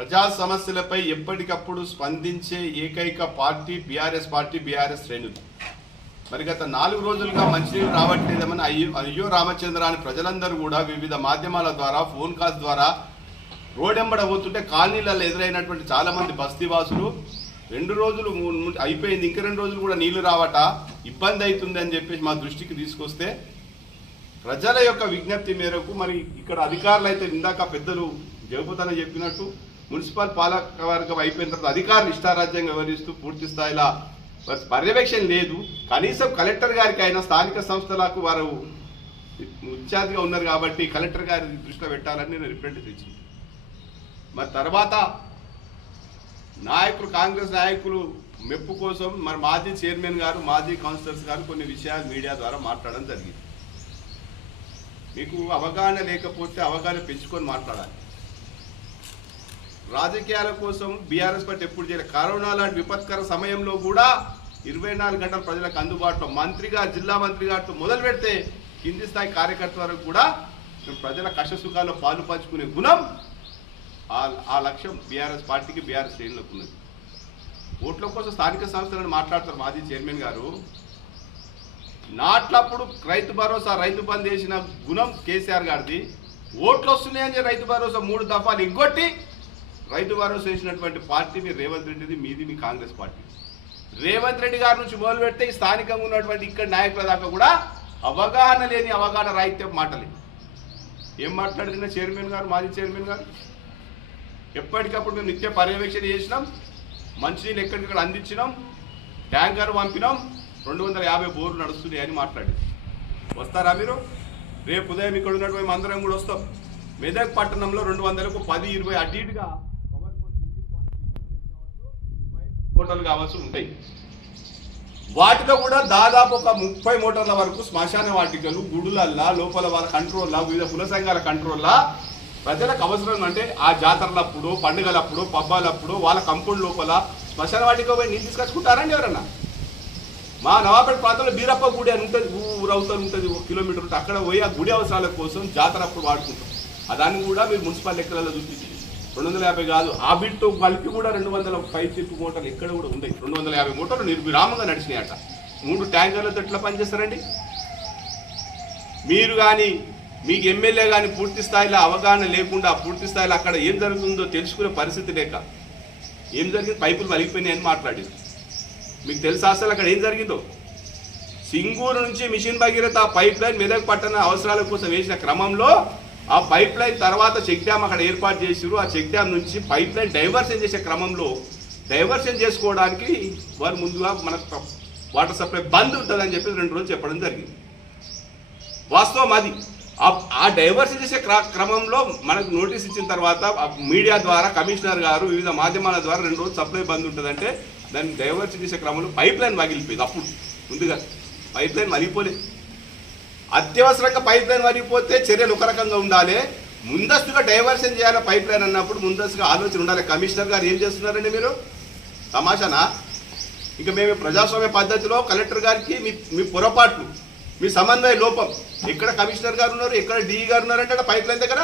ప్రజా సమస్యలపై ఎప్పటికప్పుడు స్పందించే ఏకైక పార్టీ బీఆర్ఎస్ శ్రేణులు. మరి గత 4 రోజులుగా మంచినీళ్ళు రావట్లేదమని అయ్యో రామచంద్ర అని ప్రజలందరూ కూడా వివిధ మాధ్యమాల ద్వారా ఫోన్ కాల్స్ ద్వారా రోడెంబడ పోతుంటే కాలనీలలో ఎదురైనటువంటి చాలా మంది బస్తీవాసులు 2 రోజులు అయిపోయింది, ఇంక 2 రోజులు కూడా నీళ్లు రావట ఇబ్బంది అవుతుంది అని చెప్పేసి మా దృష్టికి తీసుకొస్తే ప్రజల యొక్క విజ్ఞప్తి మేరకు మరి ఇక్కడ అధికారులు అయితే ఇందాక పెద్దలు జగపతన చెప్పినట్టు మున్సిపల్ పాలకవర్గం అయిపోయిన తర్వాత అధికారులు ఇష్టారాజ్యంగా వివరిస్తూ పూర్తి స్థాయిలో పర్యవేక్షణ లేదు. కనీసం కలెక్టర్ గారికి అయినా స్థానిక సంస్థలకు వారు ఇన్ఛార్జిగా ఉన్నారు కాబట్టి కలెక్టర్ గారి దృష్టిలో పెట్టాలని నేను రిప్రజెంట్ ఇచ్చింది. మరి తర్వాత నాయకులు కాంగ్రెస్ నాయకులు మెప్పు కోసం మరి మాజీ చైర్మన్ గారు మాజీ కౌన్సిలర్స్ గారు కొన్ని విషయాలు మీడియా ద్వారా మాట్లాడడం జరిగింది. మీకు అవగాహన లేకపోతే అవగాహన పెంచుకొని మాట్లాడాలి. రాజకీయాల కోసం బీఆర్ఎస్ పార్టీ ఎప్పుడు చేయలేదు. కరోనా లాంటి విపత్కర సమయంలో కూడా 24 గంటలు ప్రజలకు అందుబాటులో మంత్రిగా జిల్లా మంత్రి గారితో మొదలు పెడితే కింది స్థాయి కార్యకర్తల వరకు కూడా ప్రజల కష్ట సుఖాల్లో పాలు పంచుకునే గుణం ఆ లక్ష్యం బీఆర్ఎస్ పార్టీకి బీఆర్ఎస్ శ్రేణులకు ఉన్నది. ఓట్ల కోసం స్థానిక సంస్థలను మాట్లాడతారు మాజీ చైర్మన్ గారు. నాట్లప్పుడు రైతు భరోసా రైతు బంద్ చేసిన గుణం కేసీఆర్ గారిది. ఓట్లు వస్తున్నాయని రైతు భరోసా 3 దఫాలు ఎగ్గొట్టి రైతు భరోసా చేసినటువంటి పార్టీ మీ రేవంత్ రెడ్డిది, మీది మీ కాంగ్రెస్ పార్టీ. రేవంత్ రెడ్డి గారి నుంచి మొదలు పెడితే స్థానికంగా ఉన్నటువంటి ఇక్కడ నాయకుల దాకా కూడా అవగాహన లేని అవగాహన రాహిత్యం మాటలే. ఏం మాట్లాడుతున్న చైర్మన్ గారు మాజీ చైర్మన్ గారు ఎప్పటికప్పుడు మేము నిత్య పర్యవేక్షణ చేసినాం, మంచినీళ్ళు ఎక్కడికక్కడ అందించినాం, ట్యాంకర్ పంపినాం, 250 బోర్లు నడుస్తున్నాయి అని మాట్లాడి వస్తారా మీరు? రేపు ఉదయం ఇక్కడ ఉన్నటువంటి అందరం కూడా వస్తాం. మెదక్ పట్టణంలో 200కు 10-20 అటు ఇటుగా మోటార్లు కావాల్సి ఉంటాయి. వాటిలో కూడా దాదాపు ఒక 30 మోటార్ల వరకు శ్మశాన వాటికలు గుడులల్లా లోపల వాళ్ళ కంట్రోల్లా వివిధ కుల సంఘాల కంట్రోల్లా ప్రజలకు అవసరం. అంటే ఆ జాతరలప్పుడు పండుగలప్పుడు పబ్బాలప్పుడు వాళ్ళ కంపౌండ్ లోపల శ్మశాన వాటికి పోయి నీళ్ళు తీసుకొచ్చుకుంటారండి ఎవరన్నా? మా నవాపేట ప్రాంతంలో బీరప్ప గుడి అని ఉంటుంది, ఊరవుతారు ఉంటుంది, 1 కిలోమీటర్ ఉంటుంది. అక్కడ పోయి ఆ గుడి అవసరాల కోసం జాతర అప్పుడు వాడుకుంటాం. దాన్ని కూడా మీరు మున్సిపల్ లెక్కలలో చూపించి 250 కాదు, ఆ బిల్తో కలిపి కూడా 200 పైచిప్పు మోటార్లు ఎక్కడ కూడా ఉన్నాయి. 250 మోటార్లు నిర్విరామంగా నడిచినాయట. 3 ట్యాంకర్లతో ఎట్లా పనిచేస్తారండి మీరు? కానీ మీకు ఎమ్మెల్యే కానీ పూర్తి స్థాయిలో అవగాహన లేకుండా పూర్తి స్థాయిలో అక్కడ ఏం జరుగుతుందో తెలుసుకునే పరిస్థితి లేక ఏం జరిగింది, పైపులు వలిగిపోయినాయని మాట్లాడింది. మీకు తెలుసా అసలు అక్కడ ఏం జరిగిందో? సింగూరు నుంచి mission Bhagiratha pipeline Medak పట్టణ అవసరాల కోసం వేసిన క్రమంలో ఆ పైప్ లైన్ తర్వాత చెక్ డ్యామ్ అక్కడ ఏర్పాటు చేసారు. ఆ చెక్ డ్యామ్ నుంచి పైప్ లైన్ డైవర్షన్ చేసే క్రమంలో డైవర్షన్ చేసుకోవడానికి వారు ముందుగా మనకు వాటర్ సప్లై బంద్ ఉంటుందని చెప్పి 2 రోజులు చెప్పడం జరిగింది. వాస్తవం అది. ఆ డైవర్షన్ చేసే క్రమంలో మనకు నోటీస్ ఇచ్చిన తర్వాత మీడియా ద్వారా కమిషనర్ గారు వివిధ మాధ్యమాల ద్వారా 2 రోజులు సప్లై బంద్ ఉంటుందంటే దాన్ని డైవర్షన్ చేసే క్రమంలో పైప్ లైన్ పగిలిపోయింది. అప్పుడు ముందుగా పైప్ లైన్ మరిగిపోలేదు. అత్యవసరంగా పైప్ లైన్ వరిగిపోతే చర్యలు ఒక రకంగా ఉండాలి, ముందస్తుగా డైవర్షన్ చేయాలి పైప్ లైన్ అన్నప్పుడు ముందస్తుగా ఆలోచన ఉండాలి. కమిషనర్ గారు ఏం చేస్తున్నారండి మీరు? తమాషానా? ఇంకా మేము ప్రజాస్వామ్య పద్ధతిలో కలెక్టర్ గారికి మీ పొరపాట్లు, మీ సమన్వయ లోపం, ఎక్కడ కమిషనర్ గారు ఉన్నారు, ఎక్కడ డిఈ గారు ఉన్నారంటే పైప్ లైన్ దగ్గర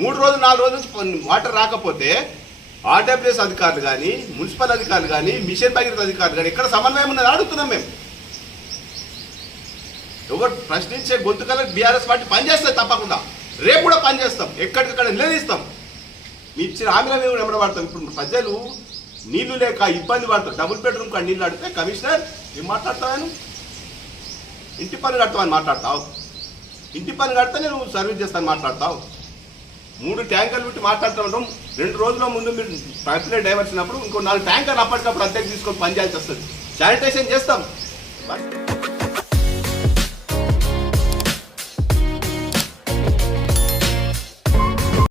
3 రోజులు 4 రోజుల నుంచి వాటర్ రాకపోతే ఆర్డబ్ల్యూఎస్ అధికారులు కానీ మున్సిపల్ అధికారులు కానీ మిషన్ భగీరథ అధికారులు కానీ ఎక్కడ సమన్వయం ఉన్నది అడుగుతున్నాం మేము. ఎవరు ప్రశ్నించే గొంతుకలకు బీఆర్ఎస్ పార్టీ పనిచేస్తుంది తప్పకుండా. రేపు కూడా పనిచేస్తాం, ఎక్కడికక్కడ నిలదీస్తాం. మీ ఇచ్చిన హామీలో మేము వెంబడబడతాం. ఇప్పుడు ప్రజలు నీళ్లు లేక ఇబ్బంది పడతారు. డబుల్ బెడ్రూమ్ కానీ నీళ్ళు అడిగితే కమిషనర్ ఏం మాట్లాడతాను? ఇంటి పని కడతామని మాట్లాడతావు. ఇంటి పని కడితే నేను సర్వీస్ చేస్తాను మాట్లాడతావు. 3 ట్యాంకర్లు పెట్టి మాట్లాడుతూ ఉంటాం. 2 రోజుల ముందు మీరు పైప్ లైన్ డైవర్షన్ అప్పుడు ఇంకో 4 ట్యాంకర్లు అప్పటికప్పుడు అద్దెకి తీసుకొని పని చేయాల్సి వస్తుంది. శానిటైజేషన్ చేస్తాం.